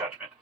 judgment.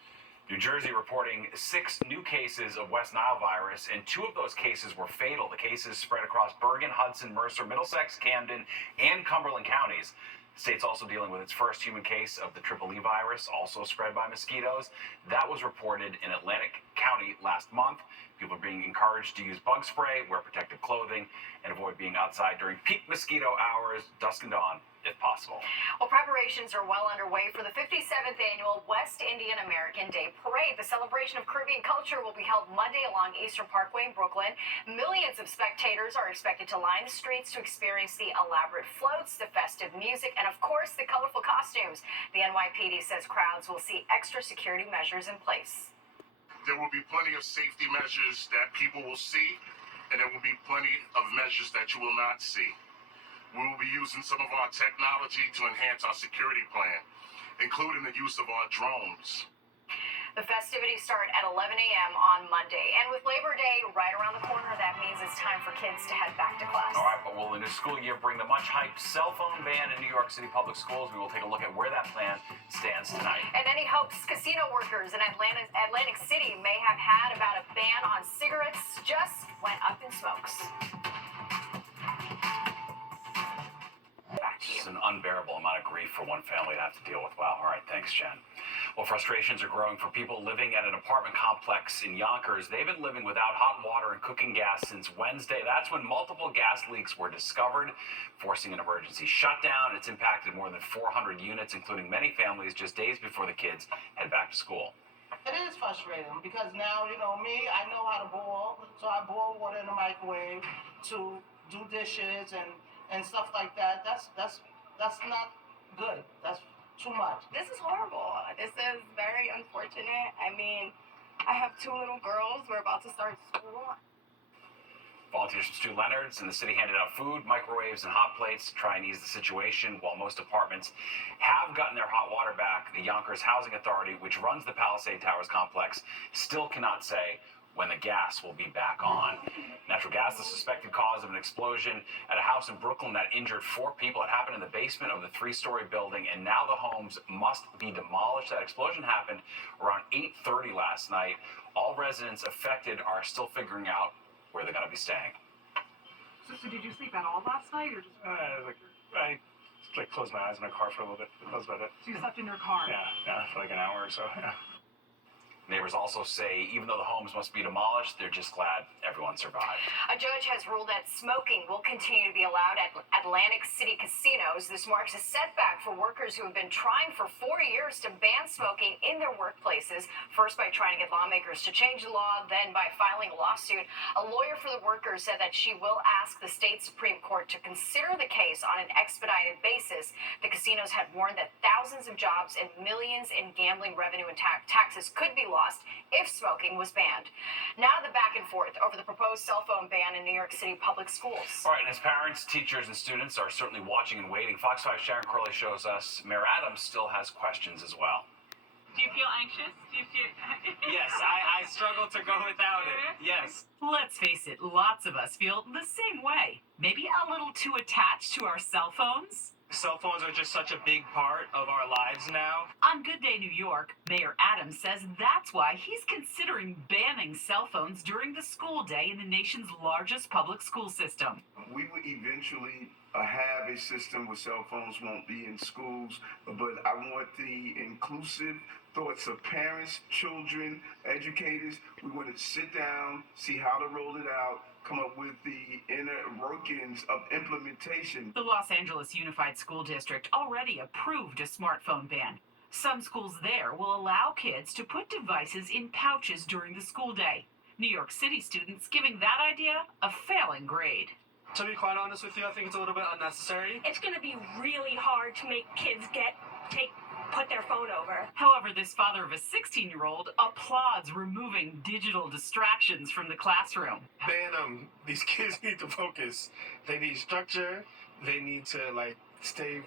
New Jersey reporting 6 new cases of West Nile virus, and 2 of those cases were fatal. The cases spread across Bergen, Hudson, Mercer, Middlesex, Camden, and Cumberland counties. The state's also dealing with its first human case of the Triple E virus, also spread by mosquitoes. That was reported in Atlantic County last month. People are being encouraged to use bug spray, wear protective clothing, and avoid being outside during peak mosquito hours, dusk and dawn, if possible. Well, preparations are well underway for the 57th annual West Indian American Day Parade. The celebration of Caribbean culture will be held Monday along Eastern Parkway in Brooklyn. Millions of spectators are expected to line the streets to experience the elaborate floats, the festive music, and of course, the colorful costumes. The NYPD says crowds will see extra security measures in place. There will be plenty of safety measures that people will see, and there will be plenty of measures that you will not see. We will be using some of our technology to enhance our security plan, including the use of our drones. The festivities start at 11 a.m. on Monday, and with Labor Day right around the corner, that means it's time for kids to head back to class. All right, but will the new school year bring the much-hyped cell phone ban in New York City public schools? We will take a look at where that plan stands tonight. And any hopes casino workers in Atlantic City may have had about a ban on cigarettes just went up in smokes. Back to you. It's an unbearable amount of grief for one family to have to deal with. Wow. All right. Thanks, Jen. Well, frustrations are growing for people living at an apartment complex in Yonkers. They've been living without hot water and cooking gas since Wednesday. That's when multiple gas leaks were discovered, forcing an emergency shutdown. It's impacted more than 400 units, including many families, just days before the kids head back to school. It is frustrating because now, me, I know how to boil, so I boil water in the microwave to do dishes and stuff like that. That's not good. That's too much. This is horrible. This is very unfortunate. I mean, I have 2 little girls. We're about to start school. Volunteers from Stu Leonard's and the city handed out food, microwaves, and hot plates to try and ease the situation. While most apartments have gotten their hot water back, the Yonkers Housing Authority, which runs the Palisade Towers complex, still cannot say when the gas will be back on. Natural gas, the suspected cause of an explosion at a house in Brooklyn that injured 4 people. It happened in the basement of the 3-story building, and now the homes must be demolished. That explosion happened around 8:30 last night. All residents affected are still figuring out where they're going to be staying. So did you sleep at all last night, or just? I closed my eyes in my car for a little bit. That was about it. So you slept in your car? Yeah, for like an hour or so. Yeah. Neighbors also say even though the homes must be demolished, they're just glad everyone survived. A judge has ruled that smoking will continue to be allowed at Atlantic City casinos. This marks a setback for workers who have been trying for 4 years to ban smoking in their workplaces, first by trying to get lawmakers to change the law, then by filing a lawsuit. A lawyer for the workers said that she will ask the state Supreme Court to consider the case on an expedited basis. The casinos had warned that thousands of jobs and millions in gambling revenue and taxes could be lost if smoking was banned. Now the back and forth over the proposed cell phone ban in New York City public schools. All right, and as parents, teachers, and students are certainly watching and waiting, Fox 5's Sharon Crowley shows us Mayor Adams still has questions as well. Do you feel anxious? Do you feel... Yes, I struggle to go without it. Yes. Let's face it, lots of us feel the same way. Maybe a little too attached to our cell phones. Cell phones are just such a big part of our lives now. On Good Day New York, Mayor Adams says that's why he's considering banning cell phones during the school day in the nation's largest public school system. We will eventually have a system where cell phones won't be in schools, but I want the inclusive thoughts of parents, children, educators. We want to sit down, see how to roll it out, come up with the inner workings of implementation. The Los Angeles Unified School District already approved a smartphone ban. Some schools there will allow kids to put devices in pouches during the school day. New York City students giving that idea a failing grade. To be quite honest with you, I think it's a little bit unnecessary. It's going to be really hard to make kids put their phone over. However, this father of a 16-year-old applauds removing digital distractions from the classroom. Man, these kids need to focus. They need structure. They need to stay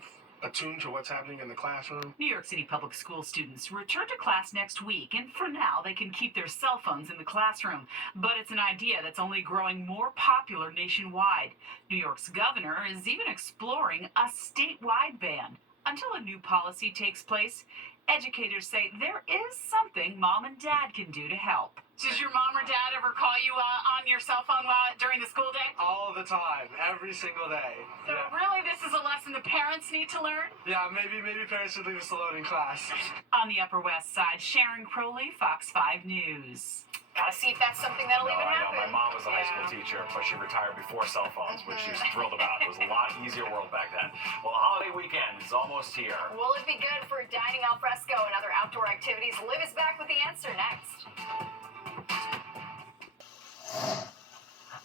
attuned to what's happening in the classroom. New York City public school students return to class next week, and for now they can keep their cell phones in the classroom. But it's an idea that's only growing more popular nationwide. New York's governor is even exploring a statewide ban. Until a new policy takes place, Educators say there is something mom and dad can do to help. Does your mom or dad ever call you on your cell phone during the school day? All the time, every single day. So really, this is a lesson the parents need to learn? Yeah, maybe parents should leave us alone in class. On the Upper West Side, Sharon Crowley, Fox 5 News. Gotta see if that's something that'll No, even I know. happen. My mom was a high school teacher, but she retired before cell phones, which she's thrilled about. It was a lot easier world back then. Well, the holiday weekend is almost here. Will it be good for dining al fresco and other outdoor activities? Liv is back with the answer next.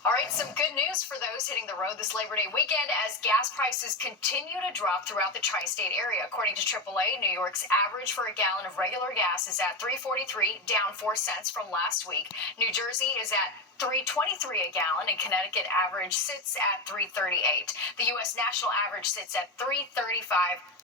All right, some good news for those hitting the road this Labor Day weekend as gas prices continue to drop throughout the tri-state area. According to AAA, New York's average for a gallon of regular gas is at $3.43, down 4 cents from last week. New Jersey is at $3.23 a gallon, and Connecticut average sits at $3.38. The U.S. national average sits at $3.35